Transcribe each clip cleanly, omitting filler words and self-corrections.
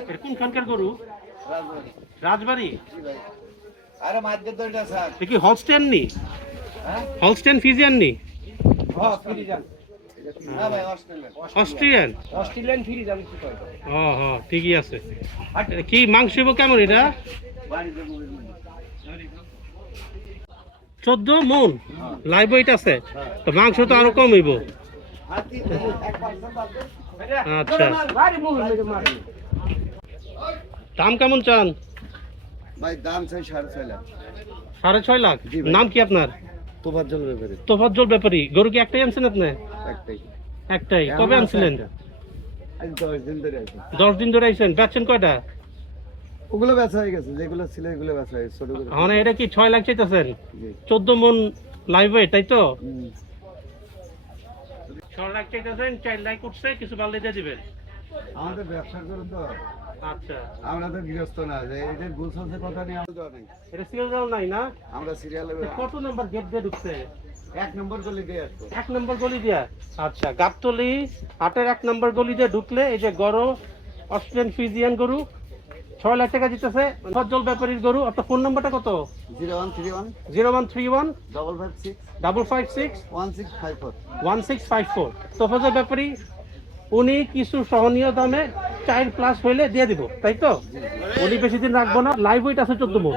এটা কোনখানকার গরু? রাজবাড়ি। আরে মাঝে তো এটা স্যার। এটা কি হলস্টেইন নি? হ্যাঁ? হলস্টেইন ফ্রিজিয়ান নি? হ্যাঁ, ফ্রিজান। না ভাই অস্ট্রেলিয়ান। অস্ট্রিয়ান? অস্ট্রেলিয়ান ফ্রিজান কি কয়? হ্যাঁ হ্যাঁ ঠিকই আছে। এটা কি মাংস হইব কেমন এটা? বাড়িতে বলে দিন। 14 মন লাইভ ওয়েট আছে, তো মাংস তো আরো কম হইব। হাতি 1% আছে। আচ্ছা, বাড়ি মুখ মেরে মারি। দাম কেমন চান? ভাই দাম চাই 6.5 লাখ। 6.5 লাখ। জি ভাই। নাম কি আপনার? তোফাজ্জল ব্যাপারে তোফাজ্জল ব্যাপারী। গরু কি একটাই আনছেন আপনি? একটাই। একটাই। কবে আনছিলেন? আজ 10 দিন ধরে আছে। 10 দিন ধরে আইছেন। বেচছেন কয়টা? ওগুলো বেচা হয়ে গেছে, যেগুলো ছিল এগুলো বেচা হয়ে গেছে, ছোট করে। মানে এটা কি 6 লাখ চাইতেছেন? জি। 14 মন লাইভ ওয়েট, তাই তো? হুম। 6 লাখ চাইতেছেন, 4 লাখ উঠছে, কিছু বাড়লে দিয়ে দিবেন। আমাদের ব্যবসা করে তো, আচ্ছা, আমরা তো গৃহস্থ না যে এটা গুছাতে কথা নিয়ে আমরা তো নাই। এটা সিরিয়াল নাই না? আমরা সিরিয়ালে কত নাম্বার গেট দিয়ে ঢুকছে? 1 নম্বর গলি দিয়ে আসতো। 1 নম্বর গলি দিয়া। আচ্ছা, গাবতলি হাটের 1 নম্বর গলি দিয়ে ঢুকলে এই যে গরু, অস্ট্রেলিয়ান ফ্রিজিয়ান গরু 6 লাখ টাকা দিতেছে। তোফাজ্জল ব্যাপারীর গরু। আপনার ফোন নাম্বারটা কত? 0131 0131 556 556 1654। 1654। তোফাজ্জল ব্যাপারী, উনি কিছু সহনীয় দামে 4 প্লাস হইলে দিয়ে দিব, তাই তো? উনি বেশি দিন রাখবো না। লাইভ ওয়েট আছে 14 মন।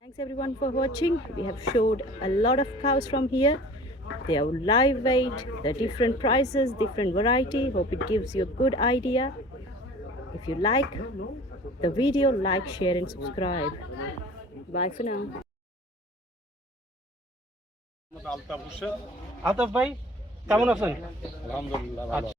Thanks everyone for watching. We have showed a lot of cows from here. They are live weight, the different prices, different variety. Hope it gives you a good idea. If you like the video, like, share and subscribe. Bye for now. Altaf ভাই কেমন আছেন? আলহামদুলিল্লাহ।